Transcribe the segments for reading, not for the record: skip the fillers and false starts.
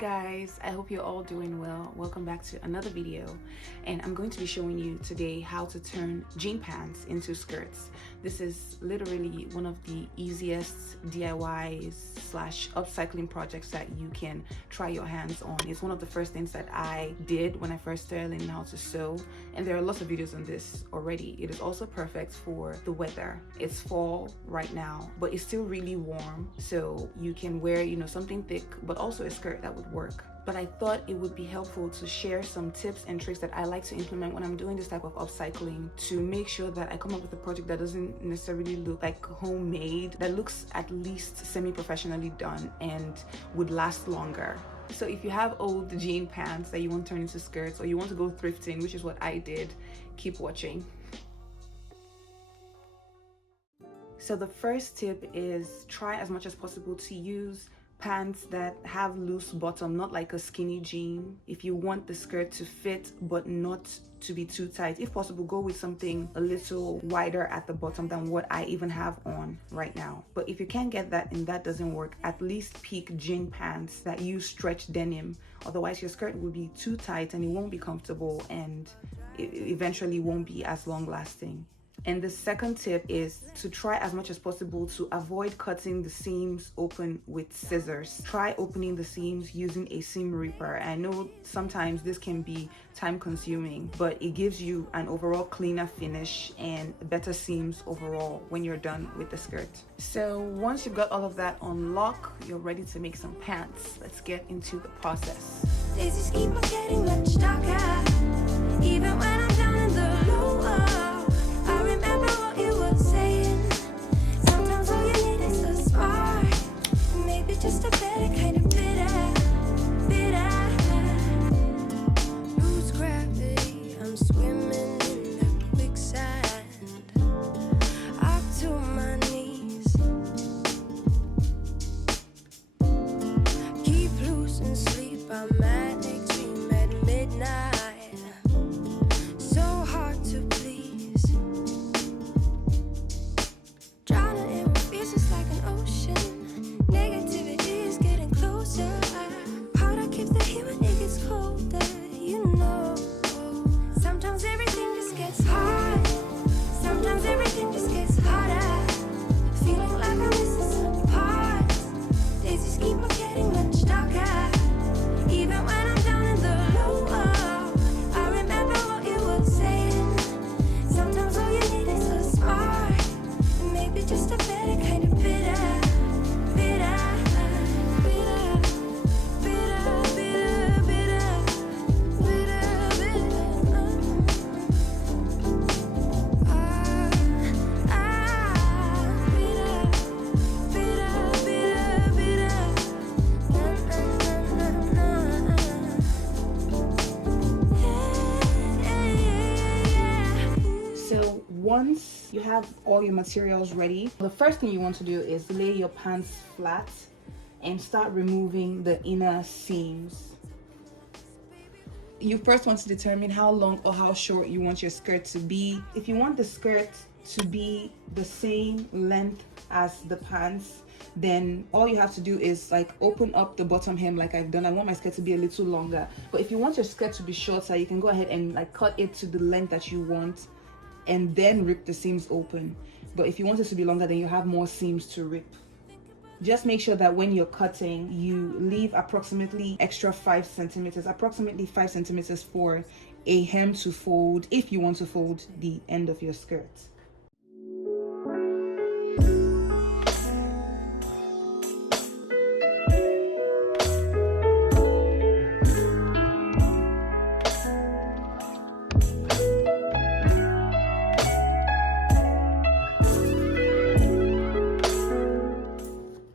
guys, I hope you're all doing well. Welcome back to another video, and I'm going to be showing you today how to turn jean pants into skirts. This is literally one of the easiest DIYs slash upcycling projects that you can try your hands on. It's one of the first things that I did when I first started learning how to sew, and there are lots of videos on this already. It is also perfect for the weather. It's fall right now, but it's still really warm, so you can wear, something thick, but also a skirt that would work. But I thought it would be helpful to share some tips and tricks that I like to implement when I'm doing this type of upcycling, to make sure that I come up with a project that doesn't necessarily look like homemade, that looks at least semi-professionally done and would last longer. So if you have old jean pants that you want to turn into skirts, or you want to go thrifting, which is what I did, keep watching. So the first tip is try as much as possible to use pants that have loose bottom, not like a skinny jean. If you want the skirt to fit but not to be too tight, if possible, go with something a little wider at the bottom than what I even have on right now. But if you can't get that and that doesn't work, at least pick jean pants that use stretch denim. Otherwise your skirt will be too tight and it won't be comfortable, and it eventually won't be as long lasting. And the second tip is to try as much as possible to avoid cutting the seams open with scissors. Try opening the seams using a seam ripper. I know sometimes this can be time consuming, but it gives you an overall cleaner finish and better seams overall when you're done with the skirt. So once you've got all of that on lock, you're ready to make some pants. Let's get into the process. Daisies keep on getting much darker, even when I'm down in the lower. I remember what you were saying. Sometimes all you need is a spark, maybe just a better kind of bitter. Lose gravity, I'm swimming in the quicksand, up to my knees. Keep losing sleep, I'm manic dream at midnight. So hard to please. Drowning in fears is like an ocean. Negativity is getting closer. Powder keeps the heat when it gets colder. Sometimes everything just gets hard. Sometimes everything just gets harder. Feeling like I'm missing some parts. Daisies keep on getting much darker, even when I'm down in the lower. I remember what you were saying. Sometimes all you need is a spark, maybe just a better kind of bitter. Once you have all your materials ready, the first thing you want to do is lay your pants flat and start removing the inner seams. You first want to determine how long or how short you want your skirt to be. If you want the skirt to be the same length as the pants, then all you have to do is like open up the bottom hem like I've done. I want my skirt to be a little longer, but if you want your skirt to be shorter, you can go ahead and like cut it to the length that you want and then rip the seams open. But if you want it to be longer, then you have more seams to rip. Just make sure that when you're cutting, you leave approximately extra 5 centimeters, approximately 5 centimeters for a hem to fold if you want to fold the end of your skirt.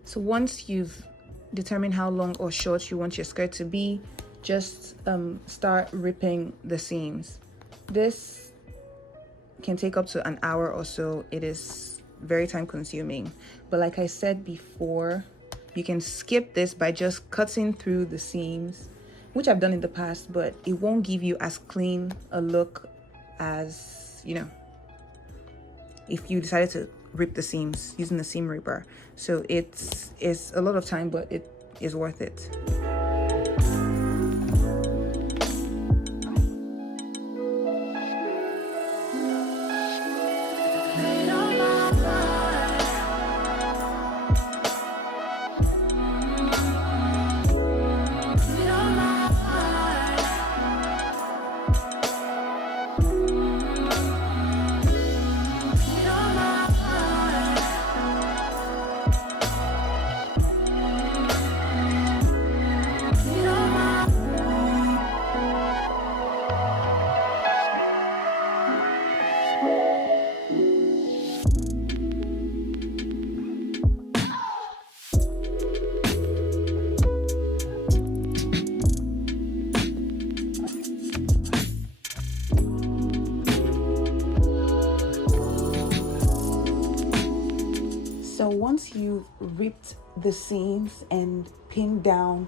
So once you've determined how long or short you want your skirt to be, just start ripping the seams. This can take up to an hour or so. It is very time consuming, but like I said before, you can skip this by just cutting through the seams, which I've done in the past, but it won't give you as clean a look as, if you decided to rip the seams using the seam ripper. So it's a lot of time, but it is worth it. once you've ripped the seams and pinned down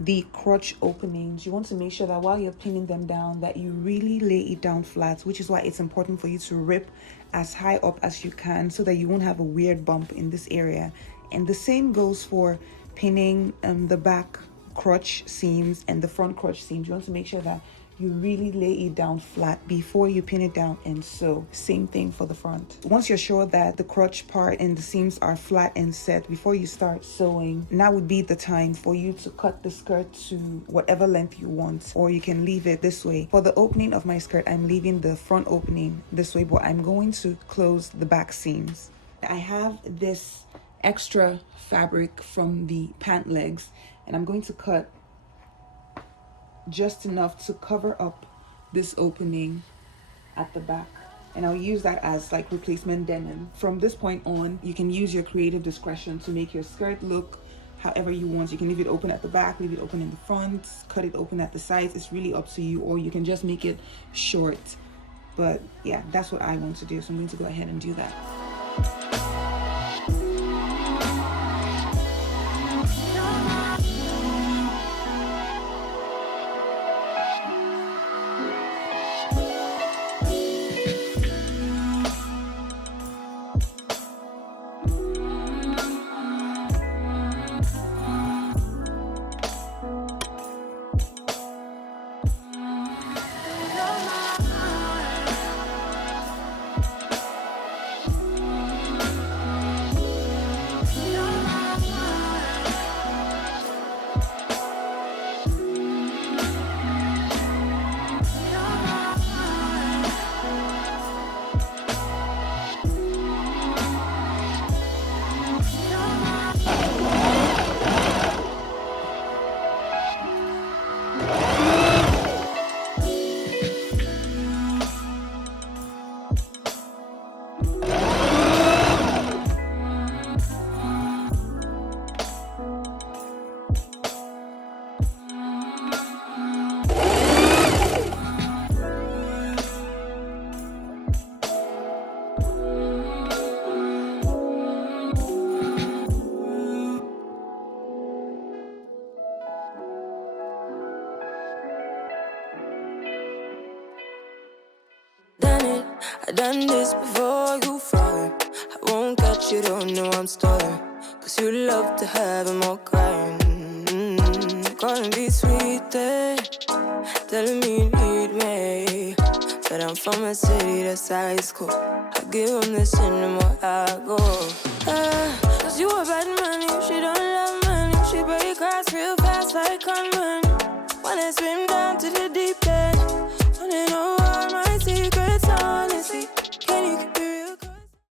the crotch openings, you want to make sure that while you're pinning them down that you really lay it down flat, which is why it's important for you to rip as high up as you can so that you won't have a weird bump in this area. And the same goes for pinning the back crotch seams and the front crotch seams. You want to make sure that you really lay it down flat before you pin it down and sew. Same thing for the front. Once you're sure that the crotch part and the seams are flat and set before you start sewing, now would be the time for you to cut the skirt to whatever length you want, or you can leave it this way. For the opening of my skirt, I'm leaving the front opening this way, but I'm going to close the back seams. I have this extra fabric from the pant legs, and I'm going to cut just enough to cover up this opening at the back, and I'll use that as like replacement denim. From this point on, you can use your creative discretion to make your skirt look however you want. You can leave it open at the back, leave it open in the front, cut it open at the sides. It's really up to you, or you can just make it short. But yeah, that's what I want to do, so I'm going to go ahead and do that. I done this before you fall. I won't catch you, don't know I'm stalling. Cause you love to have them all crying. Calling me sweet, telling me you need me. But I'm from a city that's high school. I give them this and the more I go. Cause you a bad man, if she don't love money. She break hearts real fast like conman. Wanna swim down to the deep.